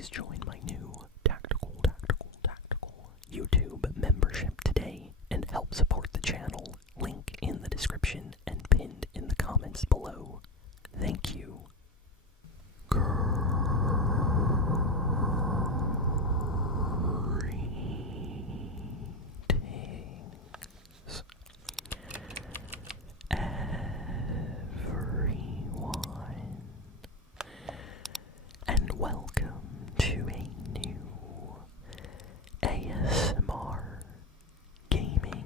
please join my new tactical YouTube membership today and help support the channel. Link in the description and pinned in the comments below. Thank you. Greetings, everyone, and welcome to a new ASMR gaming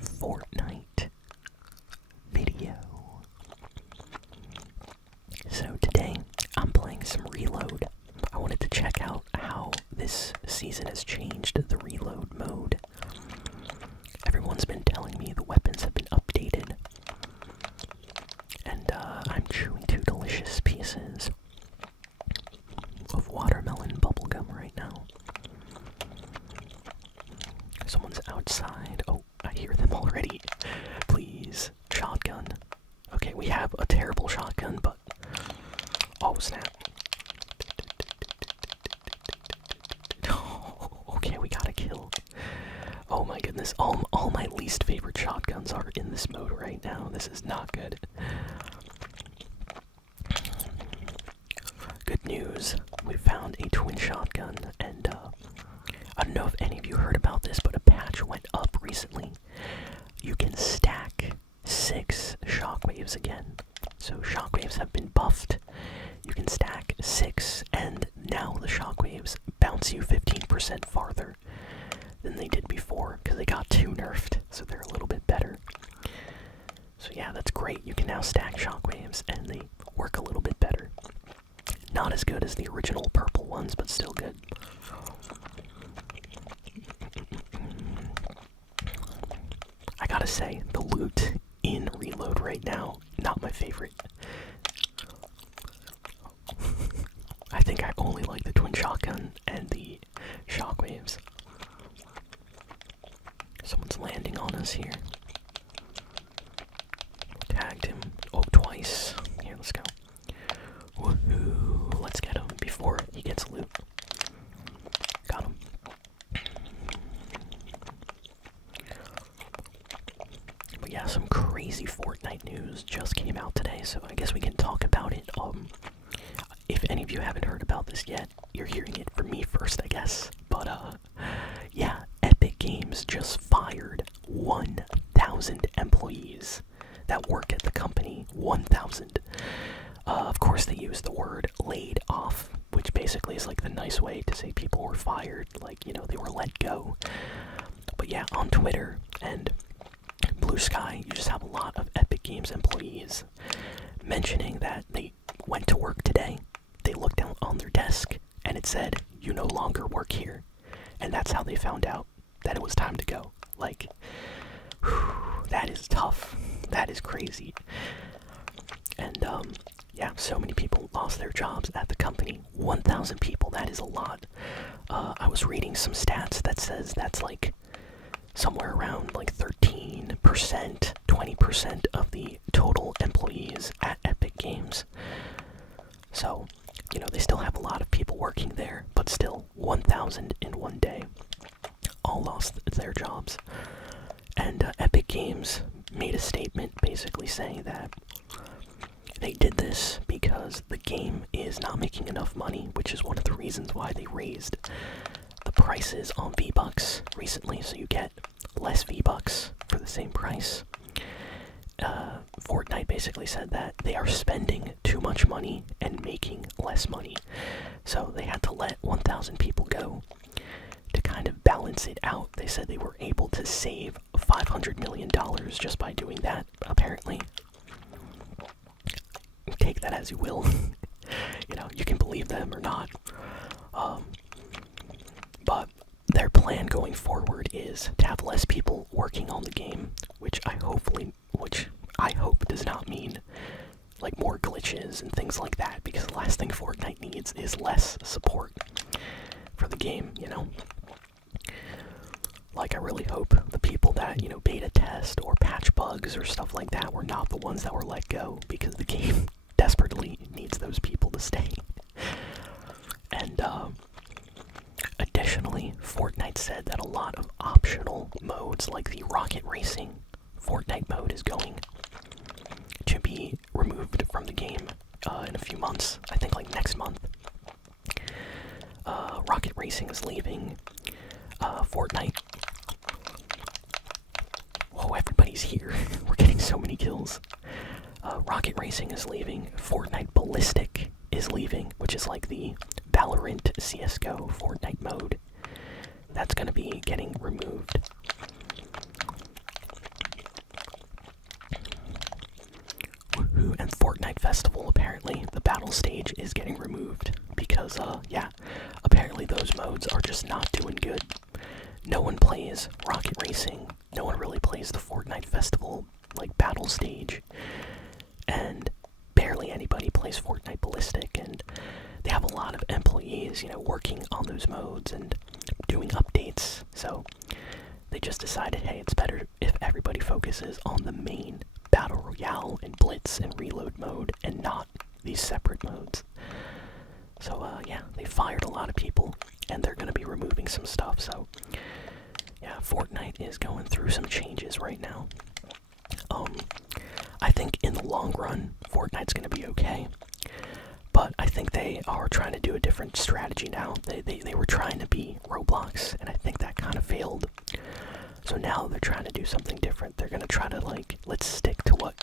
Fortnite video. So today I'm playing some Reload. I wanted to check out how this season has changed the reload mode. Everyone's been telling me the weapons have been updated, and I'm chewing two delicious pieces of watermelon bubblegum right now. Someone's outside. Oh, I hear them already. Please, shotgun. Okay, we have a terrible shotgun, but oh snap. Okay, we got a kill. Oh my goodness, all my least favorite shotguns are in this mode right now. This is not good. Good news, we found a twin shotgun, and I don't know if any of you heard about this, but a patch went up recently. You can stack 6 shockwaves again. So shockwaves have been buffed. You can stack 6, and now the shockwaves bounce you 15% farther than they did before, because they got 2 nerfed, so they're a little bit better. So yeah, that's great. You can now stack shockwaves, and they work a little bit better. Not as good as the original purple ones, but still good. I gotta say, the loot in Reload right now, not my favorite. I think I only like the twin shotgun and the shockwaves. Someone's landing on us here. Tagged him. Oh, twice. Here, let's go. Woohoo! Let's get him before he gets loot. Got him. But yeah, some crazy Fortnite news just came out today, so I guess we can talk about it. If any of you haven't heard about this yet, you're hearing it from me first, I guess. But yeah, Epic Games just fired 1,000 employees that work at the company. 1,000. Of course, they use the word laid off, which basically is like the nice way to say people were fired, like, you know, they were let go. But yeah, on Twitter and Blue Sky, you just have a lot of Epic Games employees mentioning that they went to work today, they looked down on their desk, and it said, "You no longer work here." And that's how they found out that it was time to go. Like, whew, that is tough. That is crazy. And, yeah, so many people lost their jobs at the company. 1,000 people, that is a lot. I was reading some stats that says that's like somewhere around like 13%, 20% of the total employees at Epic Games. So, you know, they still have a lot of people working there, but still 1,000 in one day all lost their jobs. And Epic Games made a statement basically saying that they did this because the game is not making enough money, which is one of the reasons why they raised the prices on V-Bucks recently, so you get less V-Bucks for the same price. Fortnite basically said that they are spending too much money and making less money, so they had to let 1,000 people go to kind of balance it out. They said they were able to save $500 million just by doing that, apparently. Take that as you will. You know, you can believe them or not. But their plan going forward is to have less people working on the game, which I hope does not mean like more glitches and things like that, because the last thing Fortnite needs is less support for the game, you know? Like, I really hope the people that, you know, beta test or patch bugs or stuff like that were not the ones that were let go, because the game desperately needs those people to stay. months. I think like next month. Rocket Racing is leaving. Fortnite. Oh, everybody's here. We're getting so many kills. Rocket Racing is leaving. Fortnite Ballistic is leaving, which is like the Valorant CSGO Fortnite mode. That's gonna be getting removed. Woohoo! And Fortnite Festival, apparently, the battle stage is getting removed because, yeah, apparently those modes are just not doing good. No one plays Rocket Racing. No one really plays the Fortnite Festival, like, battle stage. And barely anybody plays Fortnite Ballistic, and they have a lot of employees, working on those modes and doing updates. So they just decided, hey, it's better if everybody focuses on the main Battle Royale and Blitz and Reload mode and not these separate modes. So, yeah, they fired a lot of people, and they're going to be removing some stuff. So, yeah, Fortnite is going through some changes right now. I think in the long run, Fortnite's going to be okay. But I think they are trying to do a different strategy now. They were trying to be Roblox, and I think that kind of failed. So now they're trying to do something different. They're going to try to, like, let's stick to what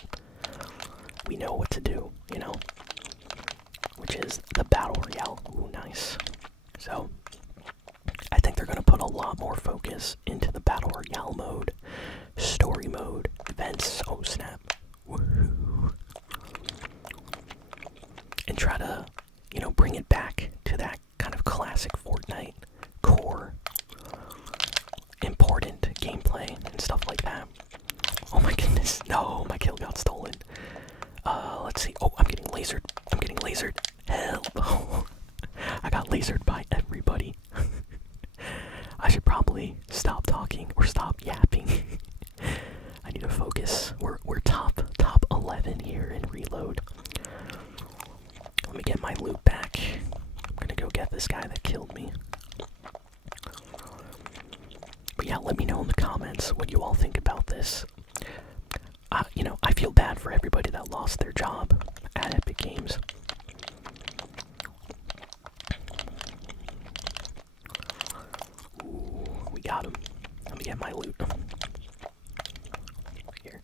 we know what to do, which is the Battle Royale. Ooh, nice. So I think they're going to put a lot more focus into the Battle Royale mode, story mode, events, oh snap, woohoo, and try to, bring it back to that kind of classic Fortnite core, important gameplay and stuff like that. Oh my goodness, no, my kill got stolen. Let's see, oh, I'm getting lasered, hell no. I got lasered by everybody. I should probably stop talking or stop yapping. I need to focus. We're top 11 here in Reload. Let me get my loot back. I'm gonna go get this guy that killed me. But yeah, let me know in the comments what you all think about this. I feel bad for everybody that lost their job at Epic Games. Ooh, we got him. Let me get my loot. Here.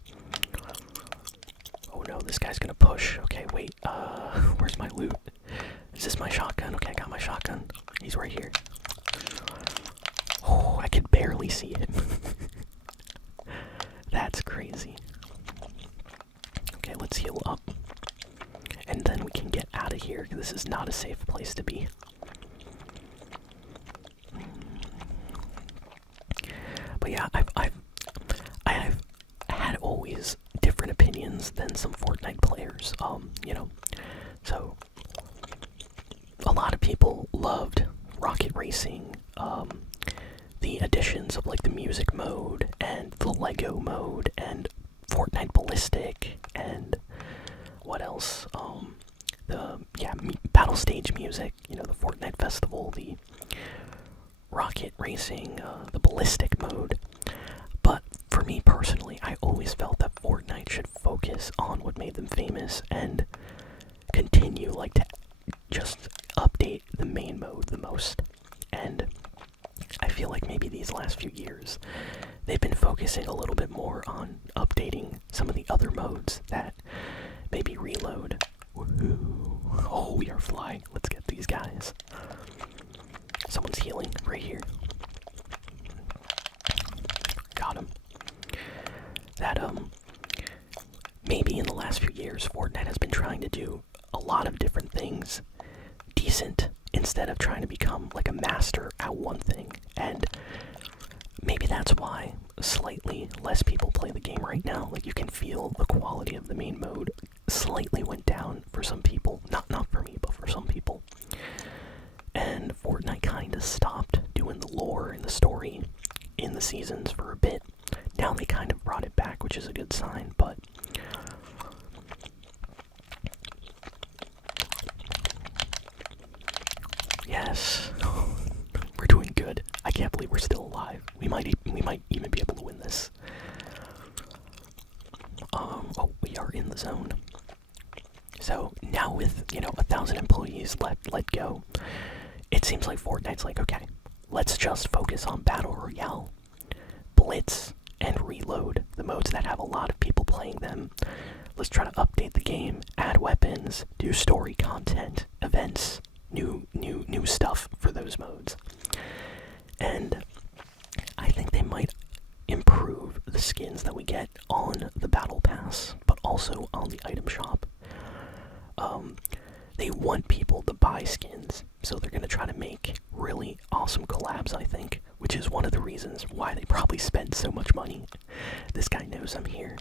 Oh no, this guy's gonna push. Okay, wait, where's my loot? Is this my shotgun? Okay, I got my shotgun. He's right here. Oh, I could barely see him. That's crazy. Okay, let's heal up. And then we can get out of here, because this is not a safe place to be. But yeah, I've had always different opinions than some Fortnite players, so a lot of people loved Rocket Racing, the additions of like the music mode and the Lego mode and Fortnite Ballistic and what else, battle stage music, the Fortnite Festival, the Rocket Racing, the Ballistic mode. But for me personally, I always felt that Fortnite should focus on what made them famous and continue to just update the main mode the most. And I feel like maybe these last few years they've been focusing a little bit more on updating some of the other modes that maybe Reload. Woohoo. Oh, we are flying. Let's get these guys. Someone's healing right here. Got him. That, maybe in the last few years, Fortnite has been trying to do a lot of different things decent instead of trying to become like a master at one thing. And maybe that's why slightly less people play the game right now. Like, you can feel the quality of the main mode slightly went down for some people. Not for me, but for some people. And Fortnite kind of stopped doing the lore and the story in the seasons for a bit. Now they kind of brought it back, which is a good sign, but yes, we're doing good. I can't believe we're still alive. We might even be able to win this. Oh, we are in the zone. So now with, 1,000 employees let go, it seems like Fortnite's like, okay, let's just focus on Battle Royale, Blitz, and Reload, the modes that have a lot of people playing them. Let's try to update the game, add weapons, do story content, events, new stuff for those modes. And I think they might improve the skins that we get on the Battle Pass, but also on the item shop. They want people to buy skins, so they're going to try to make really awesome collabs, I think, which is one of the reasons why they probably spend so much money. This guy knows I'm here.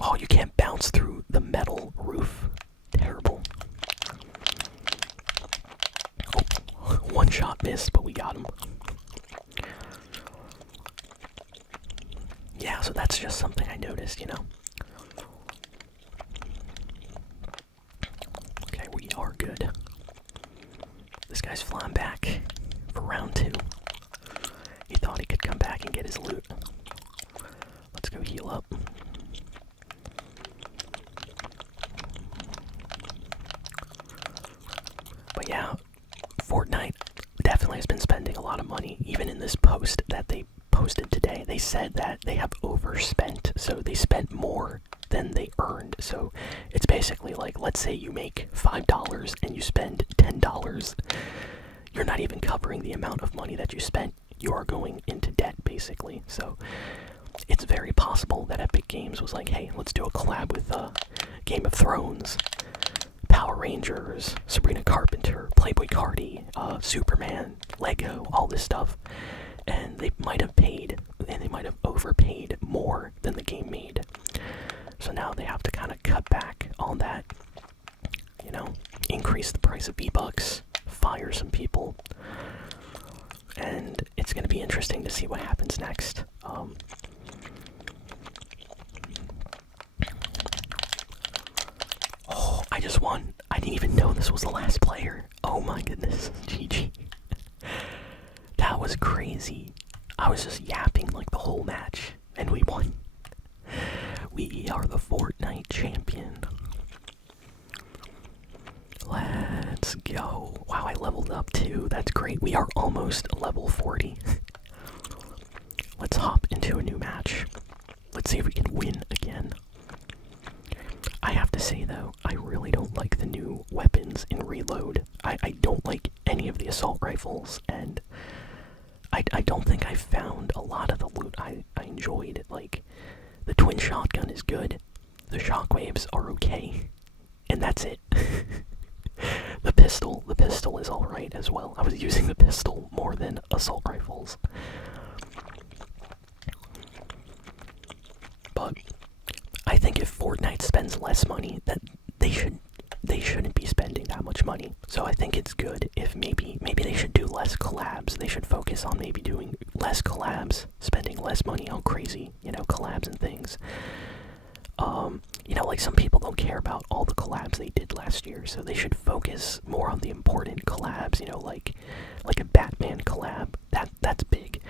Oh, you can't bounce through the metal roof. Terrible. Oh, one shot missed, but we got him. Yeah, so that's just something I noticed, Okay, we are good. This guy's flying back for round 2. He thought he could come back and get his loot. Let's go heal up. But yeah, Fortnite definitely has been spending a lot of money. Even in this post that they posted today, they said that they have overspent, so they spent more than they earned. So it's basically like, let's say you make $5 and you spend $10. You're not even covering the amount of money that you spent. You are going into debt, basically. So it's very possible that Epic Games was like, hey, let's do a collab with Game of Thrones, Power Rangers, Sabrina Carpenter, Playboy Cardi, Superman, Lego, all this stuff. And they might have paid, and they might have overpaid more than the game made. So now they have to kind of cut back on that, increase the price of V-Bucks, fire some people. And it's going to be interesting to see what happens next. Oh, I just won. I didn't even know this was the last player. Oh my goodness. GG. That was crazy. I was just yapping like the whole match, and we won. We are the Fortnite champion. Let's go. Wow, I leveled up too. That's great. We are almost level 40. Let's hop into a new match. Let's see if we can win again. I have to say though, I really don't like the new weapons in Reload. I don't like any of the assault rifles, and I don't think I found a lot of the loot I enjoyed. Like, the twin shotgun is good, the shockwaves are okay, and that's it. The pistol is alright as well. I was using the pistol more than assault rifles. But I think if Fortnite spends less money, that they shouldn't be spending that much money. So I think it's good if maybe they should do less collabs. They should focus on maybe doing less collabs, spending less money on crazy, collabs and things. Like some people don't care about all the collabs they did last year, so they should focus more on the important collabs, like a Batman collab. That's big.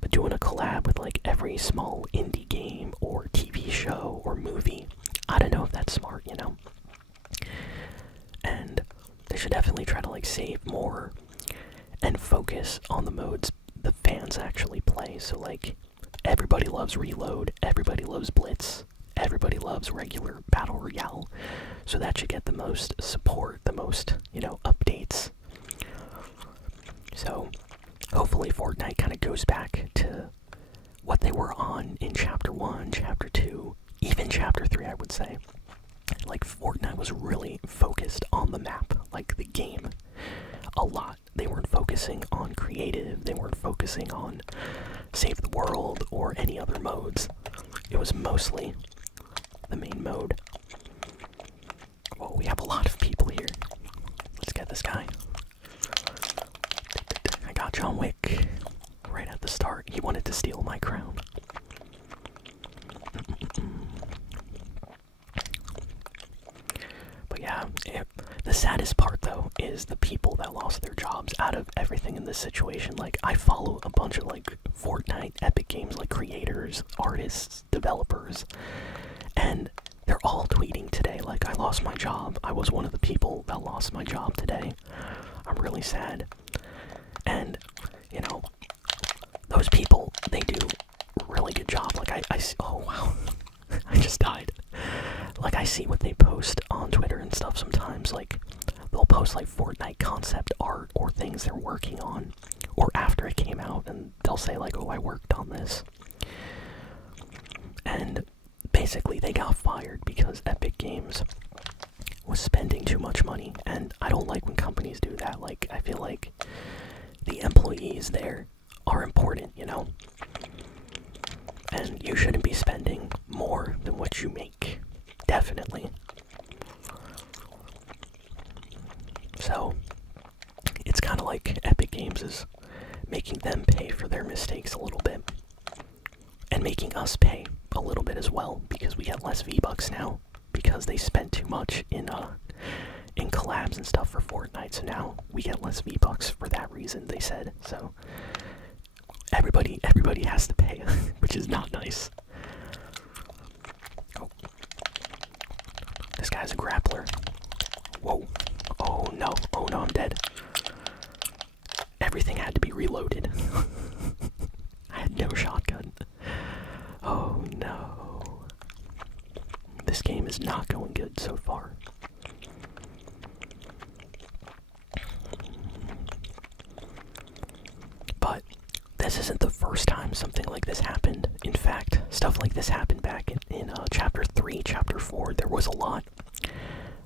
But doing a collab with like every small indie game or TV show or movie, I don't know if that's smart, And they should definitely try to like save more and focus on the modes the fans actually play. So like, everybody loves Reload, everybody loves Blitz, everybody loves regular Battle Royale. So that should get the most support, the most, updates. So hopefully Fortnite kind of goes back to what they were on in Chapter 1, Chapter 2, even Chapter 3, I would say. Like, Fortnite was really focused on the map, like the game, a lot. They weren't focusing on creative, they weren't focusing on save the world or any other modes. It was mostly the main mode. Whoa, we have a lot of people here. Let's get this guy. I got John Wick right at the start. He wanted to steal my crown. But yeah, the saddest part though is is the people that lost their jobs out of everything in this situation. Like, I follow a bunch of like Fortnite, Epic Games, like creators, artists, developers, and they're all tweeting today like, I lost my job. I was one of the people that lost my job today. I'm really sad. And, you know, those people, they do a really good job. Like, I see, oh wow, I just died. Like, I see what they post on Twitter and stuff sometimes. Like, they'll post like Fortnite concept art or things they're working on, or after it came out, and they'll say like, oh, I worked on this. And basically they got fired because Epic Games was spending too much money, and I don't like when companies do that. Like, I feel like the employees there are important, you know? And you shouldn't be spending more than what you make. Definitely. So, it's kind of like Epic Games is making them pay for their mistakes a little bit. And making us pay a little bit as well, because we get less V-Bucks now, because they spent too much in collabs and stuff for Fortnite, so now we get less V-Bucks for that reason, they said. So, everybody has to pay, which is not nice. Oh. This guy's a grappler. Whoa. Oh no, I'm dead. Everything had to be reloaded. I had no shotgun. Oh no. This game is not going good so far. But this isn't the first time something like this happened. In fact, stuff like this happened back in Chapter 3, Chapter 4. There was a lot.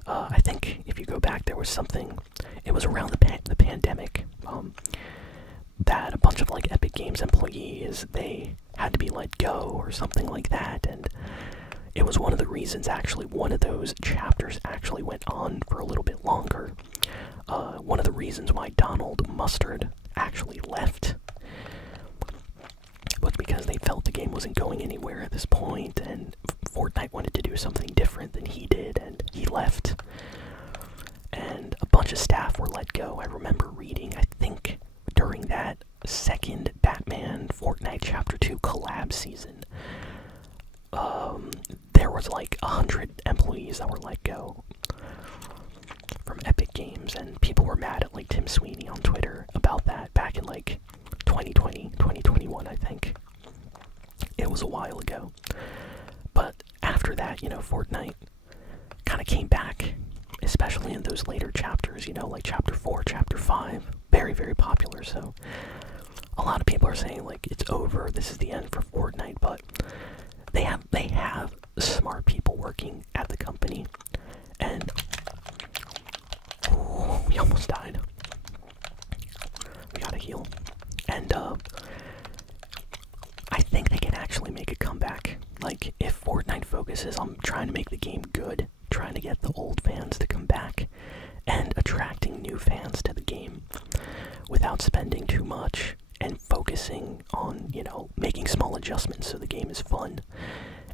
I think if you go back, there was something. It was around the pandemic. That a bunch of like Epic Games employees, they had to be let go or something like that, and it was one of the reasons. Actually, one of those chapters actually went on for a little bit longer. One of the reasons why Donald Mustard actually left was because they felt the game wasn't going anywhere at this point, and Fortnite wanted to do something different than he did, and he left. And a bunch of staff were let go. I remember reading, I think, during that second Batman Fortnite Chapter 2 collab season, there was like 100 employees that were let go from Epic Games, and people were mad at like Tim Sweeney on Twitter about that back in like 2020, 2021, I think. It was a while ago. But after that, you know, Fortnite kind of came back, especially in those later chapters, you know, like Chapter 4, Chapter 5, very, very popular. So a lot of people are saying like it's over, this is the end for Fortnite, but they have smart people working at the company, and we almost died. We gotta heal. And I think they can actually make a comeback. Like, if Fortnite focuses on trying to make the game good, trying to get the old fans to come back, and attracting new fans to the game without spending too much, and focusing on, you know, making small adjustments so the game is fun,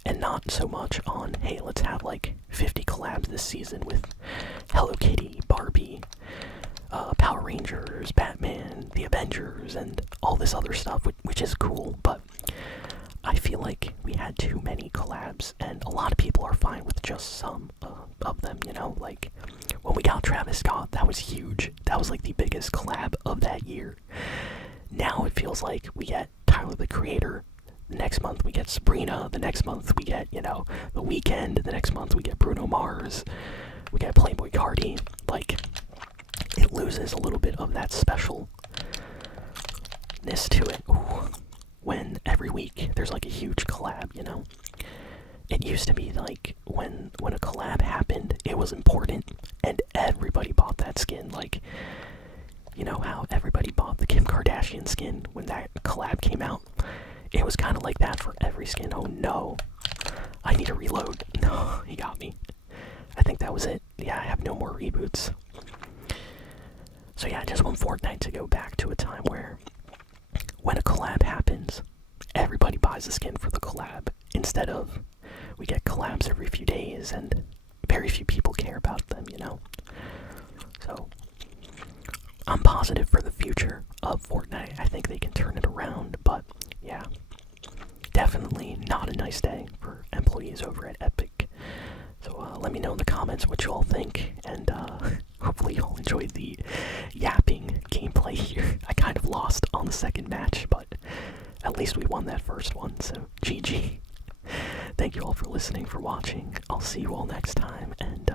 and not so much on, hey, let's have like 50 collabs this season with Hello Kitty, Barbie, Power Rangers, Batman, the Avengers, and all this other stuff, which is cool, but I feel like we had too many collabs, and a lot of people are fine with just some of them, you know? Like, when we got Travis Scott, that was huge. That was like the biggest collab of that year. Now it feels like we get Tyler, the Creator. The next month we get Sabrina. The next month we get, you know, The Weeknd. The next month we get Bruno Mars. We get Playboy Cardi. Like, it loses a little bit of that specialness to it. Ooh. When every week there's like a huge collab, you know? It used to be like when a collab happened, it was important and everybody bought that skin. Like, you know how everybody bought the Kim Kardashian skin when that collab came out? It was kind of like that for every skin. Oh no, I need to reload. No, he got me. I think that was it. Yeah, I have no more reboots. So yeah, I just want Fortnite to go back to a time where when a collab happens, everybody buys the skin for the collab, instead of we get collabs every few days and very few people care about them, you know? So, I'm positive for the future of Fortnite. I think they can turn it around, but yeah, definitely not a nice day for employees over at Epic. So let me know in the comments what you all think, and hopefully you all enjoyed the yapping gameplay here. I kind of lost on the second match, but at least we won that first one, so GG. Thank you all for listening, for watching. I'll see you all next time, and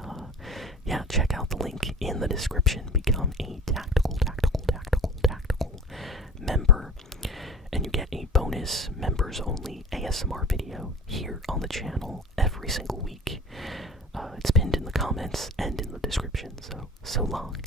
yeah, check out the link in the description. Become a tactical member, and you get a bonus members only ASMR video here on the channel every single week. It's pinned in the comments and in the description, so long.